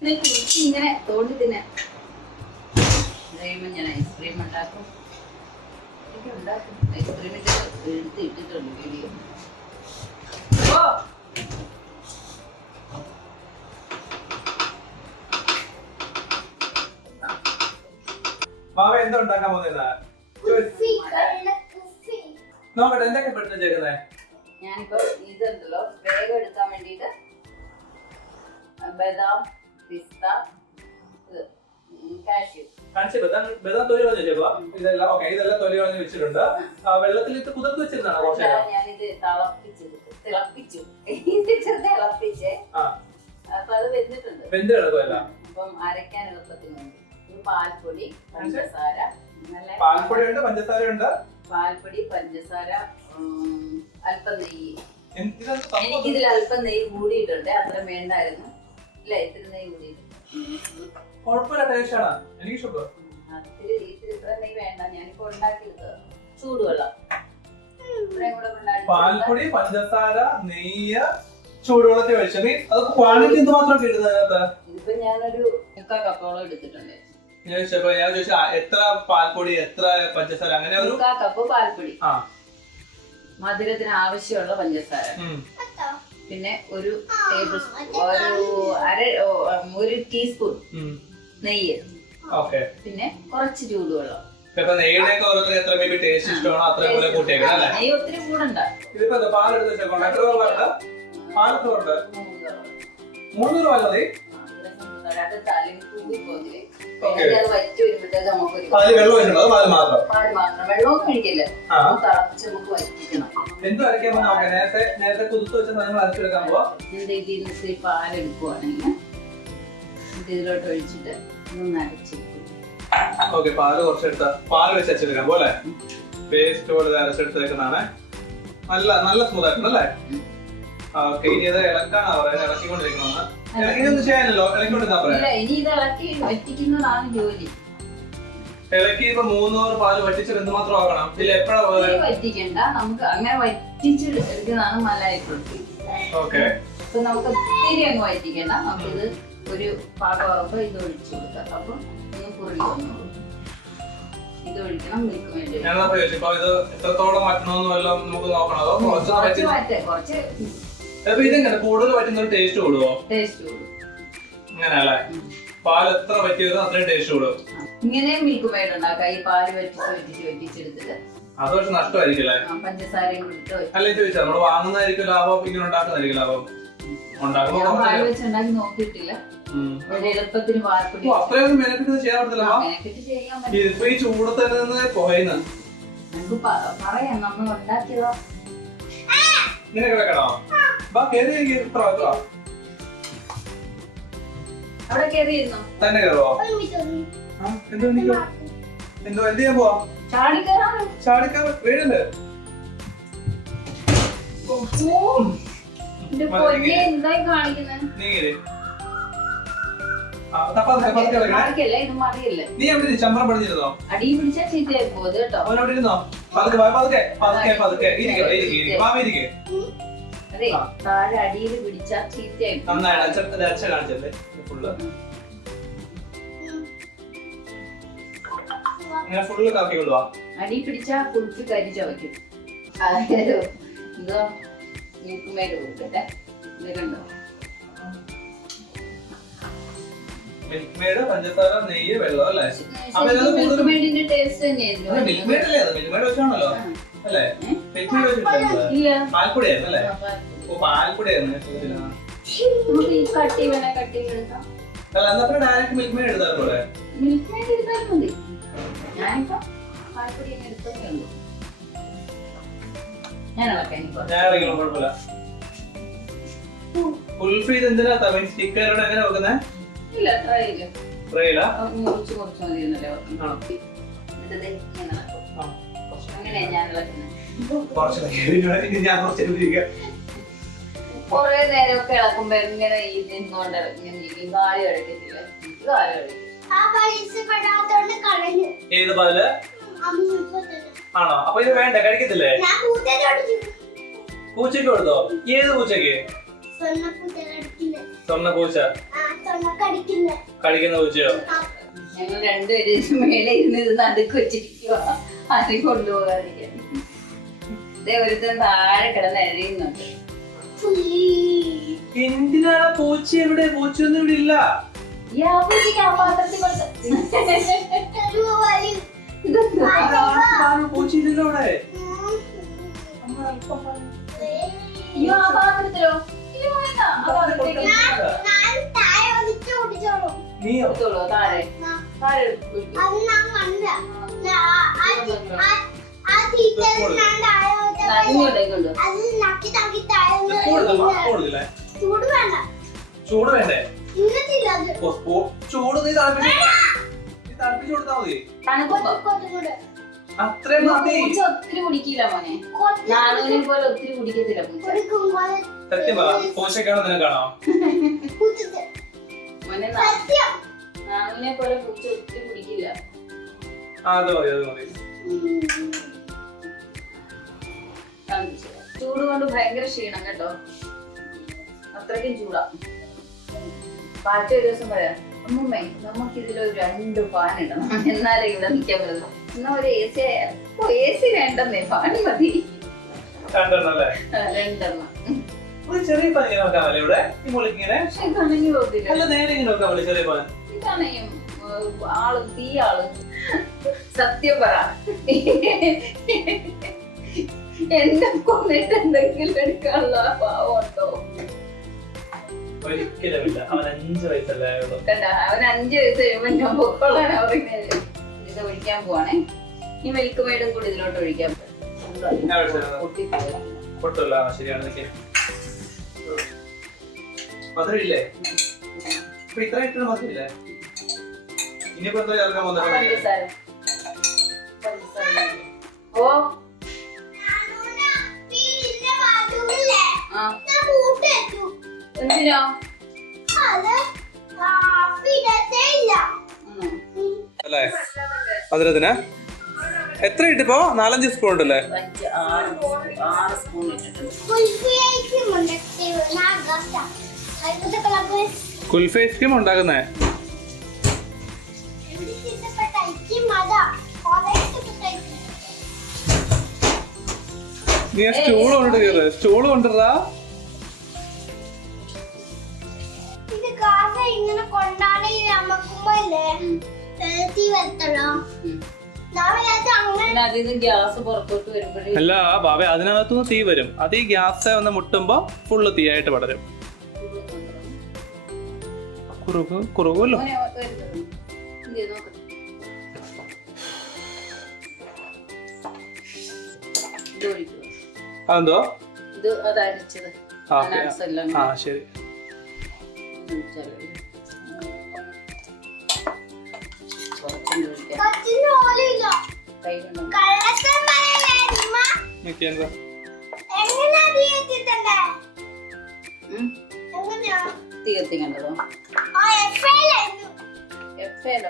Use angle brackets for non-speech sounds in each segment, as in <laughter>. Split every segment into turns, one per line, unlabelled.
കുറിച്ച് ഇങ്ങനെ തോണ്ടി തിന്നെ ഞാൻ ഐസ്ക്രീം ഉണ്ടാക്കും. ഉണ്ടാക്കും. ഐസ്ക്രീമിന്റെ എടുത്ത് ഇട്ടിട്ടുണ്ട് വീഡിയോ
എന്താ ഉണ്ടാക്കാൻ പോകുന്നത്? നോക്കട്ടെ എന്തൊക്കെ പെട്ടെന്ന് വെച്ചേക്കുന്നേ?
ഞാനിപ്പോ ഇതുണ്ടല്ലോ വേഗം എടുക്കാൻ ബദാം പിസ്ത കാഷ്യൂ.
കാണിച്ചു ബദാം ബദാം തൊലി കളഞ്ഞു വെച്ചേക്കുവാ. ഇതെല്ലാം ഓക്കെ ഇതെല്ലാം തൊലി കളഞ്ഞ് വെച്ചിട്ടുണ്ട്. വെള്ളത്തിൽ ഇട്ട് കുതിർത്ത് വെച്ചിരുന്നാണ് കുറച്ച് നേരം?
ഞാനിത് തിളപ്പിച്ചത് തിളപ്പിച്ചു. ഇത് ചെറുത് തിളപ്പിച്ചേ.
ആ.
അപ്പൊ അത് വെന്തിട്ടുണ്ട്.
വെന്ത് കിടക്കുമല്ല
അപ്പം അരയ്ക്കാൻ എളുപ്പത്തിന് വേണ്ടി. ഇത് പാൽപ്പൊടി പഞ്ചസാര
പാൽപ്പൊടി ഉണ്ട് പഞ്ചസാര ഉണ്ട്
പാൽപ്പൊടി പഞ്ചസാര അല്പം നെയ്യ്. എനിക്കിതിൽ അല്പം നെയ്യ് കൂടിയിട്ടുണ്ട് അത്ര വേണ്ടായിരുന്നു. ഇല്ല ഇത്തിരി നെയ്യ് കൂടിയിട്ടുണ്ട്.
കുഴപ്പമില്ല ടേസ്റ്റാണ് എനിക്ക് ഷുഗർ
ഉം, ഇത്തിരി ഇത്തിരി ഇത്ര നെയ്യ് വേണ്ട. ഞാനിപ്പോ ഉണ്ടാക്കിയത് ചൂടുവെള്ളം.
പാൽപ്പൊടി പഞ്ചസാര നെയ്യ് ചൂടുവെള്ളത്തിൽ ഒഴിച്ചു. മീൻ അത് ക്വാണ്ടിറ്റി കിട്ടുന്നത്
ഇതിപ്പോ ഞാനൊരു മുക്കാൽ കപ്പോളം എടുത്തിട്ടുണ്ട്.
ഞാൻ ചോദിച്ചപ്പോ ഞാൻ ചോദിച്ചു എത്ര പാൽപ്പൊടി എത്ര പഞ്ചസാര അങ്ങനെ ഒരു
മുക്കാൽ കപ്പ് പാൽപ്പൊടി.
ആ.
മധുരത്തിന് ആവശ്യമുള്ള പഞ്ചസാര.
ഉം.
പിന്നെ ഒരു ടേബിൾ സ്പൂൺ ഒരു അര ഒരു ടീസ്പൂൺ
ഉം.
നെയ്യ്.
ഓക്കെ.
പിന്നെ കുറച്ച് ചൂടുവെള്ളം.
ഇപ്പൊ നെയ്യുടെയൊക്കെ ഓരോരുത്തർക്ക് എത്ര ടേസ്റ്റ് ഇഷ്ടമാണോ അത്രയും പോലെ കൂട്ടിയേക്കണം അല്ലേ?
നെയ്യ് ഒത്തിരി കൂടണ്ട.
ഇതിപ്പോ എന്താ പാലെടുത്ത് എത്ര പാൽ ഉണ്ട്?
മൂന്ന്
മതി
തലയിൽ അത് വറ്റി വരുമ്പോഴത്തേക്ക് നമുക്കൊരു
പാൽ വെള്ളം അത് പാൽ മാത്രം?
മാത്രം. വെള്ളമൊന്നും ഒഴിക്കില്ല.
ആ.
തിളപ്പിച്ച് നമുക്ക് വറ്റിക്കണം.
എന്ത് അരയ്ക്കാൻ പോകുന്ന നോക്കാം നേരത്തെ നേരത്തെ കുതിർത്ത് വെച്ച സാധനങ്ങൾ അരച്ചെടുക്കാൻ പോവാ?
ഇതിന്റെ ഇതിൽ നിന്ന് ഇത്തിരി പാലെടുക്കുവാണെങ്കിൽ ഇത് ഇതിലോട്ട് ഒഴിച്ചിട്ട് ഒന്ന് അരച്ചെടുക്കും
ഓക്കെ പാൽ കുറച്ചെടുത്ത പാൽ വെച്ച് പോലെ പേസ്റ്റ് പോലെ ഇത് അരച്ചെടുത്തേക്കുന്നതാണ്. നല്ല നല്ല സ്മൂത്ത് ആയിട്ടുണ്ട് അല്ലേ? ഇത് ഇളക്കാണ് പറയുന്നത് ഇളക്കിക്കൊണ്ടിരിക്കണമെന്ന് ഇളക്കിയൊന്നും ചെയ്യാനല്ലോ ഇളക്കിക്കൊണ്ടിരുന്നാ പറയാം.
ഇനി ഇത് ഇളക്കി വറ്റിക്കുന്നതാണ് ജോലി.
ഇളക്കി ഇപ്പൊ മൂന്നൂറ് പാൽ വറ്റിച്ചത് എന്തുമാത്രം ആക്കണം ഇതിൽ എപ്പോഴാ
ഒത്തിരി വറ്റിക്കണ്ട നമുക്ക് അങ്ങനെ വറ്റിച്ചെടുക്കുന്നതാണ് മലായി റൊട്ടി
ഓക്കെ.
അപ്പൊ നമുക്ക് ഒത്തിരി അങ്ങ് വറ്റിക്കണ്ട നമുക്കിത് ഒരു പാകമാകുമ്പോ ഇത് ഒഴിച്ചു കൊടുക്കാം. അപ്പൊ ഒന്ന് കുറുകി വന്നോളൂ. ഇത് ഒഴിക്കണം മിൽക്ക് വേണ്ടി
ചോദിച്ചു ഇപ്പൊ ഇത് എത്രത്തോളം മാറ്റണമെന്നും എല്ലാം നമുക്ക് നോക്കണം? അതോ കുറച്ച്
കുറച്ച് മാറ്റേ കുറച്ച്
അപ്പൊ ഇതെങ്ങനെ? കൂടുതൽ പറ്റുന്ന ടേസ്റ്റ് കൂടുവോ?
ടേസ്റ്റ് കൂടും.
അങ്ങനെയല്ലേ പാൽ എത്ര പറ്റിയതോ അത്രയും ടേസ്റ്റ് കൂടും.
ഇങ്ങനെ മിൽക്ക് മെയ്ഡ് ഉണ്ടാക്കാം ഈ പാൽ വറ്റിച്ച് വറ്റിച്ച് വറ്റിച്ചെടുത്തിട്ട്.
അത് പക്ഷെ നഷ്ടമായിരിക്കില്ലേ?
പഞ്ചസാരയും
അല്ലേ ചോദിച്ചാ നമ്മൾ വാങ്ങുന്നതായിരിക്കും ലാഭം ഇങ്ങനെ ഉണ്ടാക്കുന്നതായിരിക്കും ലാഭം. ഉണ്ടാക്കുമ്പോ
ഞാൻ പാൽ നോക്കിയിട്ടില്ല. എളുപ്പത്തിന്
അത്രയൊന്നും മെനക്കെട്ട് ചെയ്യാൻ പറ്റത്തില്ല അമ്മ.
മെനക്കെട്ട് ചെയ്യാൻ
പറ്റില്ല ഈ നിന്ന് പുകയുന്നു
നമുക്ക് പറയാം. നമ്മൾ ഉണ്ടാക്കിയതോ?
ഇങ്ങനെ കിടക്കണോ
അവിടെ കയറിയിരുന്നോ?
തന്നെ കയറുവോ ആ, എന്തോ? എന്തോ എന്ത് ചെയ്യാൻ പോവാ?
ചാടിക്കയറാനോ വീഴല്ലേ
നീ എവിടെ ചമ്രം പണിഞ്ഞിരുന്നോ
അടി പിടിച്ചാ ചീത്തയായി പോകുന്നത് കേട്ടോ.
അവൻ അവിടെ ഇരുന്നോ പതുക്കെ പതുക്കെ പതുക്കെ. പതുക്കെ ഇരിക്കെ ഇരിക്കെ ഇരിക്കെ. മാമ ഇരിക്കെ.
അതെ താഴെ അടിയിൽ പിടിച്ചാ ചീത്തയായി
കാണിച്ചല്ലേ? ഫുള്ള് ഇങ്ങനെ ഫുള്ള് കറക്കി കൊണ്ടുവാ
അടി പിടിച്ചാ കുളിച്ച് കരിച്ച വയ്ക്കും അതായത് ഇതോ മിൽക്ക് മേഡ് കൊടുക്കട്ടെ ഇത് കണ്ടോ?
മിൽക്ക് പഞ്ചസാര നെയ്യ് വെള്ളം അല്ലേ? അപ്പൊ ഇതിനകത്ത്
മിൽക്ക്
കൂടുതലും-
മേഡിന്റെ ടേസ്റ്റ് തന്നെയായിരുന്നു.
മിൽക്ക് അല്ലേ അത്? മിൽക്ക് വെച്ചാണല്ലോ. വെച്ചിട്ടുണ്ടല്ലോ
ഇല്ല.
ട്രൈ എന്തിനാ
ഇല്ല ട്രൈ
ട്രെയില
മുറിച്ച് മുറിച്ച് മതി എന്നല്ലേ
കുറച്ച് നേരം ഞാൻ കുറച്ച് നേരം.
കൊറേ നേരമൊക്കെ ഇളക്കുമ്പോ ഇങ്ങനെ ഇങ്ങനെ ഇരിക്കും കാൽ കഴിക്കത്തില്ല എനിക്ക്
കാൽ കളഞ്ഞു.
ഏത്
പതിൽ.
ആണോ? അപ്പൊ ഇത് വേണ്ട കഴിക്കത്തില്ലേ? പൂച്ചയ്ക്ക് കൊടുത്തോ? ഏത് പൂച്ചയ്ക്ക്? സ്വർണ പൂച്ച
കടിക്കുന്നേ
കഴിക്കുന്ന പൂച്ചയോ?
ഞങ്ങൾ രണ്ടുപേരും മേലെ ഇരുന്ന് ഇത് നടുക്ക് വെച്ചിരിക്കുക ആരും കൊണ്ടുപോകാതിരിക്കാൻ ഒരുത്തൻ താഴെ കിടന്ന്
എന്തിനാണ് പൂച്ച ഇവിടെ ഇല്ല.
ആ?
പൂച്ച അവിടെ.
അയ്യോ ആ പാത്രത്തിലോ?
നീയോ
എടുത്തോളൂ താഴെ താഴെ
ചൂട് വേണ്ട
ചൂട് വേണ്ടേ ചൂട് നീ തണുപ്പിച്ച് കൊടുത്താ മതി അത്രയും
ഒത്തിരി കുടിക്കില്ല മോനെ
കൊതും
നാണുവിനെ പോലെ ഒത്തിരി കുടിക്കത്തില്ല
സത്യം പറ പോഷക്കാണോ നിനക്കാണോ
മോനെ നാ-
സത്യം?
നാണുവിനെ പോലെ ഒത്തിരി കുടിക്കില്ല.
അത് മതി അത് മതി
ചൂട് കൊണ്ട് ഭയങ്കര ക്ഷീണം കേട്ടോ. അത്രയ്ക്കും ചൂടാ. പാറ്റ ഒരു ദിവസം പറയാം അമ്മമ്മേ നമുക്ക് ഇതിലൊരു രണ്ട് ഫാൻ ഇടണം. എന്നാലേ ഇവിടെ നിൽക്കാൻ പറ്റുള്ളൂ എന്നാ ഒരു എ സി ഓ എ സി വേണ്ടെന്നേ ഫാൻ മതി. രണ്ടെണ്ണം.
ഒരു ചെറിയ പനി ഇങ്ങനെ വെക്കാമല്ലേ ഇവിടെ. ഈ മുളിക്കിങ്ങനെ.
ഇങ്ങനെ
അല്ല നേരെ ഇങ്ങനെ വെക്കാമല്ലേ ചെറിയ
ഇതാണെയും ആളും തീ ആളും. സത്യം പറ. എന്നെ കൊന്നിട്ട് എന്തെങ്കിലും എടുക്കാനുള്ള പാവമുണ്ടോ
ഒരിക്കലുമില്ല അവൻ അഞ്ച് വയസ്സല്ലേ
അവൻ അഞ്ചു വയസ്സ് കഴിയുമ്പോ ഞാൻ പൊക്കോളാൻ പറയുന്നത് ഇത് ഒഴിക്കാൻ പോവാണേ. ഈ മിൽക്ക് മെയ്ഡും കൂടി ഇതിലോട്ട് ഒഴിക്കാൻ. പൊട്ടിപ്പോയി
പൊട്ടില്ല ശരിയാണ് നിക്ക് മധുരം ഇല്ലേ ഇപ്പൊ ഇത്ര ഇട്ടിട്ട് മധുരം ഇല്ലേ ഇനിയിപ്പോ എന്താ ചേർക്കാൻ
പഞ്ചസാര. ഓ. എന്തിനാ.
അല്ലേ? മധുരത്തിന്? എത്ര ഇട്ടിപ്പോ? നാലഞ്ച് സ്പൂൺ ഉണ്ടല്ലേ?
ആറ് ആറ് സ്പൂൺ
കുൽഫി ഐസ്ക്രീം
ഉണ്ടാക്കുന്നേ? നീ ആ സ്റ്റൂൾ കൊണ്ട് കയറ സ്റ്റൂൾ
കാസ ഇങ്ങനെ കൊണ്ടാണ് തീ
അല്ല ബാബ അതിനകത്തുനിന്ന് തീ വരും. അത് ഈ ഗ്യാസ് ഒന്ന് മുട്ടുമ്പോ ഫുള്ള് തീയായിട്ട് പടരും. കുറുകു കുറുകുമല്ലോ.
എന്ത്.
അതെന്തോ? ആ, ശരി.
ഒഴിച്ചാൽ കുറച്ചും ഒഴിക്കാം. തീയണ്ട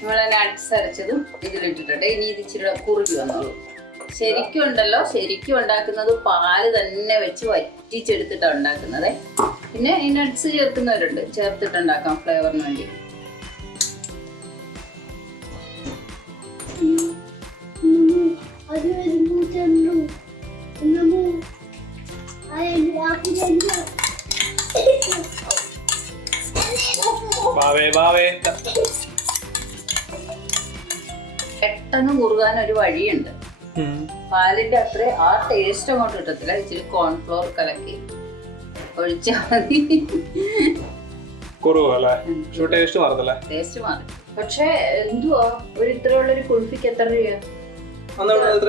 നമ്മളെ നട്ട്സ് അരച്ചതും ഇതിലിട്ടിട്ടുണ്ട്. ഇനി ഇത് ഇച്ചിരി കുറുകി വന്നോളൂ. ശരിക്കും ഉണ്ടല്ലോ. ശരിക്കും ഉണ്ടാക്കുന്നത് പാൽ തന്നെ വെച്ച് വറ്റിച്ചെടുത്തിട്ടാണ് ഉണ്ടാക്കുന്നത്. പിന്നെ ഈ നട്ട്സ് ചേർക്കുന്നവരുണ്ട്. ചേർത്തിട്ടുണ്ടാക്കാം ഫ്ലേവറിന് വേണ്ടി.
അത്
ബാവേ
പെട്ടെന്ന് കുറുകാൻ ഒരു വഴിയുണ്ട്. പാലിന്റെ അത്ര ആ ടേസ്റ്റ് അങ്ങോട്ട് കിട്ടത്തില്ല. ഇച്ചിരി കോൺഫ്ലോർ കലക്കി ഒഴിച്ചാൽ മതി.
കുറുകു ടേസ്റ്റ് മാറത്തല്ലേ.
ടേസ്റ്റ് മാറി. പക്ഷെ എന്തുവാ? ഒരു ഇത്രയുള്ള ഒരു കുൾഫിക്ക് എത്ര രൂപ
അന്ന് ഇവിടെ എത്ര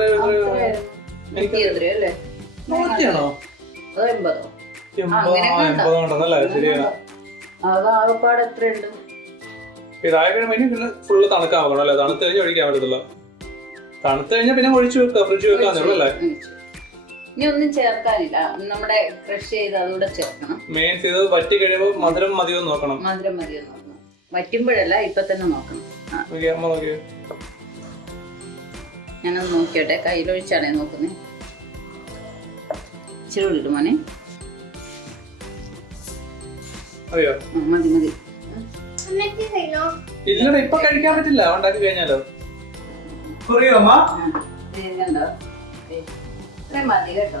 നൂറ്റി എത്രയോ അല്ലേ
നൂറ്റിയാണോ?
അതോ എൺപതോ
എൺപതോ
അങ്ങനെ കണ്ടോ?
എൺപതോ ഉണ്ടെന്നല്ലേ ശരിയാണ്
അത് ആകപ്പാട് എത്രയുണ്ട്?
ഇതായ കഴിയുമ്പോൾ പിന്നെ ഫുള്ള് തണുക്കാൻ വെക്കണം അല്ലേ? തണുത്ത് കഴിഞ്ഞ് ഒഴിക്കാൻ പറ്റത്തില്ല. തണുത്ത് കഴിഞ്ഞാൽ പിന്നെ ഒഴിച്ചു വെക്കുക ഫ്രിഡ്ജ് വെക്കാന്നേ അല്ലേ?
ഇനി ഒന്നും ചേർക്കാനില്ല. നമ്മുടെ ക്രഷ് ചെയ്ത് അതുകൂടെ ചേർക്കണം.
മെയിൻ ചെയ്ത് വറ്റി കഴിയുമ്പോൾ മധുരം മതിയോ നോക്കണം.
മധുരം മതിയോ നോക്കണം. വറ്റുമ്പോഴല്ല ഇപ്പൊ തന്നെ നോക്കണം. നോക്കിയോട്ടെ. കയ്യിലൊഴിച്ചാണേ നോക്കുന്നത് ഇച്ചിരി ഉള്ളിട്ട് മോനെ. മതി മതി.
ഇല്ലടാ ഇപ്പൊ കഴിക്കാൻ പറ്റില്ല ഉണ്ടാക്കി കഴിഞ്ഞാലോ. കുറിയോ അമ്മ?
കണ്ടോ ഇത്രയും മതി കേട്ടോ.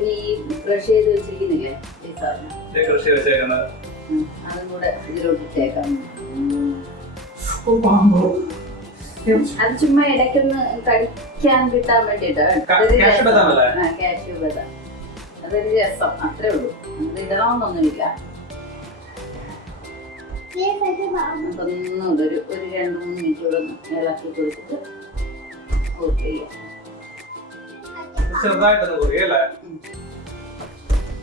ഈ ചെയ്ത് വെച്ചിരിക്കുന്നില്ലേ? ഈ സാധനം.
ദേ കൃഷി വെച്ചേക്കുന്നത്.
ഉം, അതും കൂടെ ഇതിലോട്ട് ഇട്ടേക്കാം. അത് ചുമ്മാ ഇടയ്ക്കൊന്ന് കഴിക്കാൻ കിട്ടാൻ വേണ്ടിട്ടാണ്
ക- cashew ബദാം അല്ലേ?
കാഷ്യൂ ബദാം. അതൊരു രസം. അത്രേ ഉള്ളൂ. അത് ഇടണമെന്നൊന്നുമില്ല. അതൊന്നും ഒരു ഒരു രണ്ട് മൂന്ന് മിനിറ്റ് കൂടെ ഒന്ന് ഇളക്കി കൊടുത്തിട്ട് ചെയ്യാം.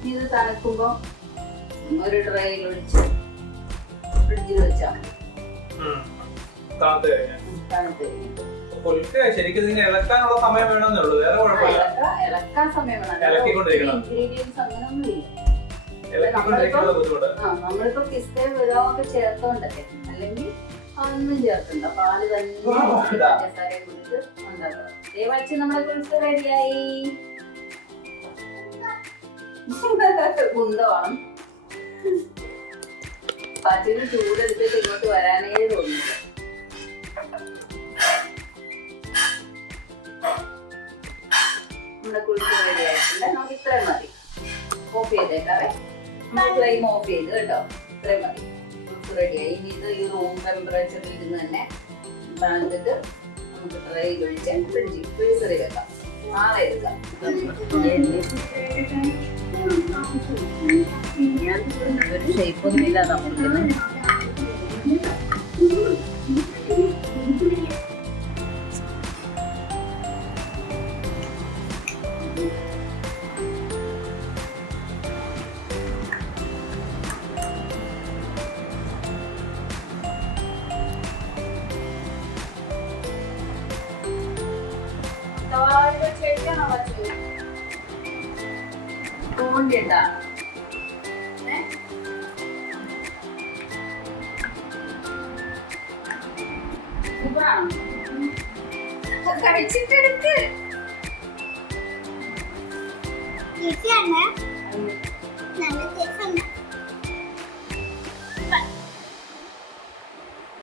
ഇത് തണുക്കുമ്പോൾ ഒരു ട്രേയിൽ ഒഴിച്ച് ഫ്രിഡ്ജിൽ വെച്ചാൽ.
തണുത്ത് കഴിഞ്ഞാൽ ശരിക്കും ഇതിന് ഇളക്കാനുള്ള സമയം വേണമെന്നേ ഉള്ളൂ. വേറെ കുഴപ്പമില്ല.
ഇളക്കാൻ സമയം വേണം.
ഇളക്കിക്കൊണ്ടിരിക്കണം.
ഇൻഗ്രീഡിയൻസ് ഇല്ല നമ്മളിപ്പോ പിസ്തയും ബദാമൊക്കെ ചേർത്തോണ്ടല്ലേ? അല്ലെങ്കിൽ ഒന്നും ചേർക്കണ്ട പാൽ തന്നെ ഉണ്ടാക്കാം കുളിച്ച് റെഡിയായി. <laughs> ചൂടെടുത്തിട്ട് ഇങ്ങോട്ട് വരാനേ തോന്നില്ല നമ്മുടെ കുളിച്ച് റെഡി ആയിട്ടില്ല നമുക്ക് ഇത്രയും മതി. ഓഫ് ചെയ്തേക്കാവേ. ഫ്ലെയിം ഓഫ് ചെയ്ത് കേട്ടോ. ഇത്രയും മതി. റെഡിയായി ഇനി ഇത് ഈ റൂം ടെമ്പറേച്ചറിൽ ഇരുന്ന് തന്നെ ബാങ്കിട്ട് നമുക്ക് ട്രേയിൽ ഒഴിച്ച് ഫ്രിഡ്ജിൽ ഫ്രീസറിൽ വെക്കാം. നാളെ എടുക്കാം. തോണ്ടിണ്ടാ കഴിച്ചിട്ടെടുക്ക്.
ചേച്ചിയാണ് നല്ല